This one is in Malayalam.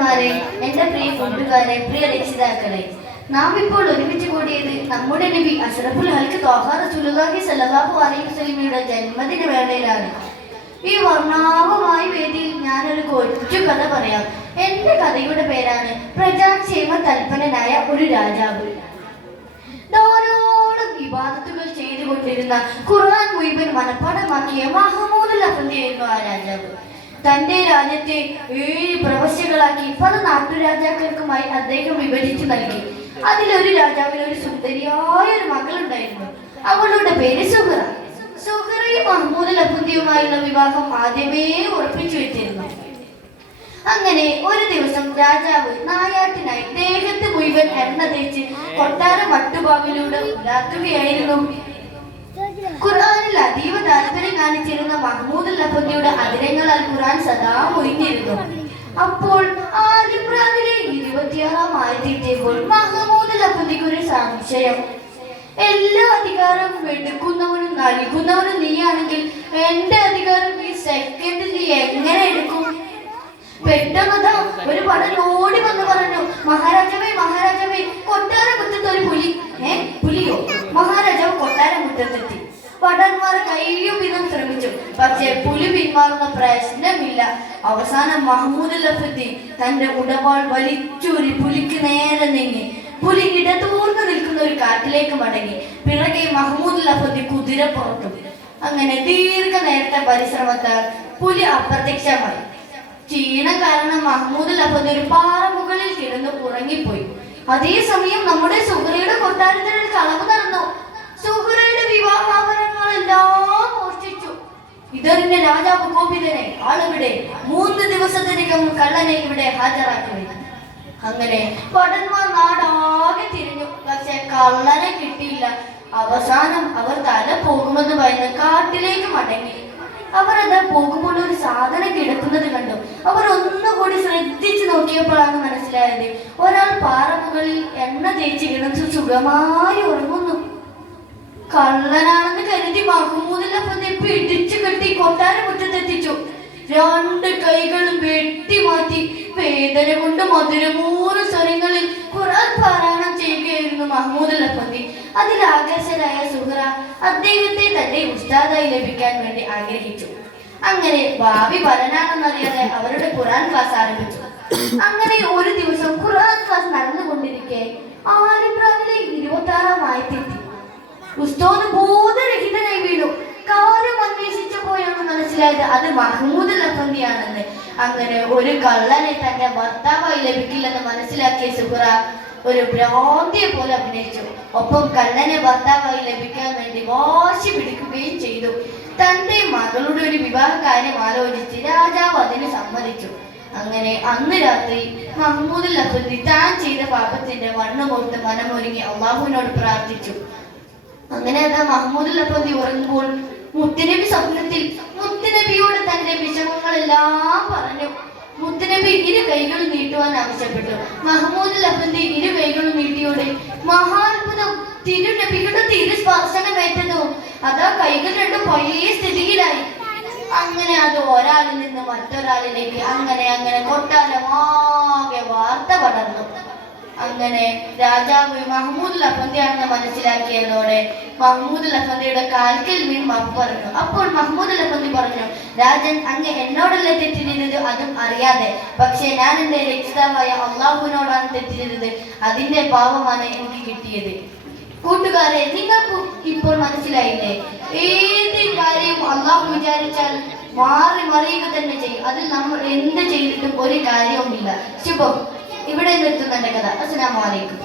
ഉസ്താദുമാരെ, എന്റെ പ്രിയ കൂട്ടുകാരെ, പ്രിയ രക്ഷിതാക്കളെ, നാം ഇപ്പോൾ ഒരുമിച്ച് കൂടിയത് നമ്മുടെ നബി അഷ്റഫുൽ ഹൽക്ക് ത്വാഹ റസൂലുള്ളാഹി സ്വല്ലല്ലാഹു അലൈഹി വസല്ലമയുടെ ജന്മദിന വേളയിലാണ്. ഈ വർണ്ണാഭമായ വേദിയിൽ ഞാനൊരു കൊച്ചു കഥ പറയാം. എന്റെ കഥയുടെ പേരാണ് പ്രജാക്ഷേമ തൽപരനായ ഒരു രാജാവ്. ധാരാളം ഇബാദത്തുകൾ ചെയ്തുകൊണ്ടിരുന്ന ഖുർആൻ മുഴുവൻ മനഃപ്പാഠമാക്കിയ മഹ്മൂദുൽ അഫ്ന്ദിയായിരുന്നു ആ രാജാവ്. തന്റെ രാജ്യത്തെ 7 പ്രവശ്യകളാക്കി പല നാട്ടുരാജാക്കൾക്കുമായി അദ്ദേഹം വിഭജിച്ചു നൽകി. അതിലൊരു രാജാവിന് ഒരു സുന്ദരിയായ ഒരു മകളുണ്ടായിരുന്നു. അവളുടെ പേര് സുഹറ. സുഹറയും മഹ്മൂദുൽ അഫ്ന്ദിയുമായുള്ള വിവാഹം ആദ്യമേ ഉറപ്പിച്ചു വെച്ചിരുന്നു. അങ്ങനെ ഒരു ദിവസം രാജാവ് നായാട്ടിനായി ദേഹത്ത് മുഴുവൻ എണ്ണ തേച്ച് കൊട്ടാര മട്ടുപാവിലൂടെ ഉലാത്തുകയായിരുന്നു. ഖുർആനിൽ അതീവ താല്പര്യം കാണിച്ചിരുന്ന മഹ്മൂദുൽ അഫ്ന്ദിയുടെ അതിരങ്ങളാൽ ഖുർആൻ സദാ മൊഴിഞ്ഞിരുന്നു. അപ്പോൾ ആലിമ്രാനിലെ 26-ാം ആയത്തെത്തിയപ്പോൾ മഹ്മൂദുൽ അഫ്ന്ദിക്ക് ഒരു സംശയം. എല്ലാ അധികാരവും എടുക്കുന്നവനും നൽകുന്നവനും നീയാണെങ്കിൽ എന്റെ അധികാരം ഈ സെക്കൻഡിൽ നീ എങ്ങനെ എടുക്കും? പെട്ടെന്ന് ഒരു പടൻ ഓടി വന്ന് പറഞ്ഞു, മഹാരാജാവേ മഹാരാജാവേ, കൊട്ടാര മുറ്റത്ത് ഒരു പുലി. പുലിയോ? മഹാരാജാവ് കൊട്ടാര മുറ്റത്തെത്തി. പടന്മാർ കയ്യും വിധം ശ്രമിച്ചു, പക്ഷേ പുലി പിന്മാറുന്ന പ്രശ്നമില്ല. അവസാനം മഹ്മൂദുൽ അഫ്ന്ദി തന്റെ ഉടവാൾ വലിച്ചൂരി പുലിക്ക് നേരെ നീങ്ങി. പുലി ഇടതൂർന്ന് നിൽക്കുന്ന ഒരു കാട്ടിലേക്ക് മടങ്ങി. പിറകെ മഹ്മൂദുൽ അഫ്ന്ദി കുതിര പുറത്തു. അങ്ങനെ ദീർഘനേരത്തെ പരിശ്രമത്താൽ പുലി അപ്രത്യക്ഷമായി. ക്ഷീണം കാരണം മഹ്മൂദുൽ അഫ്ന്ദി ഒരു പാറ മുകളിൽ കിടന്ന് ഉറങ്ങിപ്പോയി. അതേസമയം നമ്മുടെ സുഹറയുടെ കൊട്ടാരത്തിൽ ഒരു കളവ് നടന്നു. സുഹറയുടെ വിവാഹാഭരണങ്ങളെല്ലാം മോഷ്ടിച്ചു. ഇതറിഞ്ഞ രാജാവ് കോപിതനെ, ആളിവിടെ 3 ദിവസത്തിനകം കള്ളനെ ഇവിടെ ഹാജരാക്കുക. അങ്ങനെ ഭടന്മാർ നാടാകെ തിരിഞ്ഞു, പക്ഷെ കള്ളനെ കിട്ടിയില്ല. അവസാനം അവർ തല പോകുമെന്ന് ഭയന്ന് കാട്ടിലേക്ക് മടങ്ങി. അവർ അത് പോകുമ്പോൾ ഒരു സാധനം കിടക്കുന്നത് കണ്ടു. അവർ ഒന്നുകൂടി ശ്രദ്ധിച്ചു നോക്കിയപ്പോഴാണ് മനസ്സിലായത്, ഒരാൾ പാറമുകളിൽ എണ്ണ തേച്ച് കിടന്ന് സുഖമായി ഉറങ്ങുന്നു. കള്ളനാണെന്ന് കരുതി മഹ്മൂദുൽ അഫ്ന്ദി പിടിച്ചു കെട്ടി കൊട്ടാര മുറ്റത്തെത്തിച്ചു. 2 കൈകളും വെട്ടി മാറ്റി വേദന കൊണ്ട് മധുരമൂറ് സ്വരങ്ങളിൽ ഖുർആൻ പാരായണം ചെയ്യുകയായിരുന്നു മഹ്മൂദുൽ അഫ്ന്ദി. അതിൽ ആകർഷകരായ സുഹറ അദ്ദേഹത്തെ തന്റെ ഉസ്താദായി ലഭിക്കാൻ വേണ്ടി ആഗ്രഹിച്ചു. അങ്ങനെ ഭാവി ഭരനാണെന്നറിയാതെ അവരുടെ ഖുർആൻ ക്ലാസ് ആരംഭിച്ചു. അങ്ങനെ ഒരു ദിവസം ഖുർആൻ ക്ലാസ് നടന്നുകൊണ്ടിരിക്കെ ആലിമ്രാനിലെ 26-ാം ആയത്തെത്തി. ഉസ്താദ് ബോധരഹിതനായി വീണു. കാര്യം അന്വേഷിച്ചപ്പോഴാണ് മനസ്സിലായത് അത് മഹ്മൂദുൽ അഫ്ന്ദിയാണെന്ന്. അങ്ങനെ ഒരു കള്ളനെ തന്റെ ഭർത്താവായി ലഭിക്കില്ലെന്ന് മനസ്സിലാക്കിയ സുഹറ ഒരു ഭ്രാന്തിയെ പോലെ അഭിനയിച്ചു. ഒപ്പം കള്ളനെ ഭർത്താവായി ലഭിക്കാൻ വേണ്ടി വാശി പിടിക്കുകയും ചെയ്തു. തന്റെ മകളുടെ ഒരു വിവാഹ കാര്യം ആലോചിച്ച് രാജാവ് അതിന് സമ്മതിച്ചു. അങ്ങനെ അന്ന് രാത്രി മഹ്മൂദുൽ അഫ്ന്ദി താൻ ചെയ്ത പാപത്തിന്റെ വണ്ണമോർത്ത് മനമൊരുങ്ങി അള്ളാഹുവിനോട് പ്രാർത്ഥിച്ചു. അങ്ങനെ അതാ മഹ്മൂദുൽ അഫ്ന്ദി ഉറങ്ങുമ്പോൾ മുത്തുനബി സ്വപ്നത്തിൽ മുത്തുനബിയോട് തന്റെ വിഷമങ്ങളെല്ലാം പറഞ്ഞു. മുത്തുനബി 2 കൈകൾ നീട്ടുവാൻ ആവശ്യപ്പെട്ടു. മഹ്മൂദുൽ അഫ്ന്ദി 2 കൈകളും നീട്ടിയോടെ മഹാത്ഭുതം, തിരുനബിയുടെ തിരുസ്പർശനമേറ്റതും അതാ കൈകൾ 2 പഴയ സ്ഥിതിയിലായി. അങ്ങനെ അത് ഒരാളിൽ നിന്ന് മറ്റൊരാളിലേക്ക് അങ്ങനെ അങ്ങനെ കൊട്ടാരമാകെ വാർത്ത പടർന്നു. അങ്ങനെ രാജാവ് മഹ്മൂദുൽ അഫ്ന്ദിയാണെന്ന് മനസ്സിലാക്കിയതോടെ മഹ്മൂദുൽ അഫ്ന്ദിയുടെ കാൽക്കൽ വീണ് മാപ്പ് പറഞ്ഞു. അപ്പോൾ മഹ്മൂദുൽ അഫ്ന്ദി പറഞ്ഞു, രാജൻ, അങ്ങ് എന്നോടല്ലേ തെറ്റിരുന്നത്, അതും അറിയാതെ. പക്ഷേ ഞാൻ എൻ്റെ രക്ഷിതാവായ അള്ളാഹുവിനോടാണ് തെറ്റിരുന്നത്. അതിന്റെ പാപമാണ് എനിക്ക് കിട്ടിയത്. കൂട്ടുകാരെ, നിങ്ങൾക്ക് ഇപ്പോൾ മനസ്സിലായില്ലേ? ഏത് കാര്യവും അള്ളാഹു വിചാരിച്ചാൽ മാറി മറിയുക തന്നെ ചെയ്യും. അതിൽ നമ്മൾ എന്ത് ചെയ്തിട്ടും ഒരു കാര്യവുമില്ല. ശുഭം. ഇവിടെ നിർത്തുന്നു എൻ്റെ കഥ. അസ്സലാമു അലൈക്കും.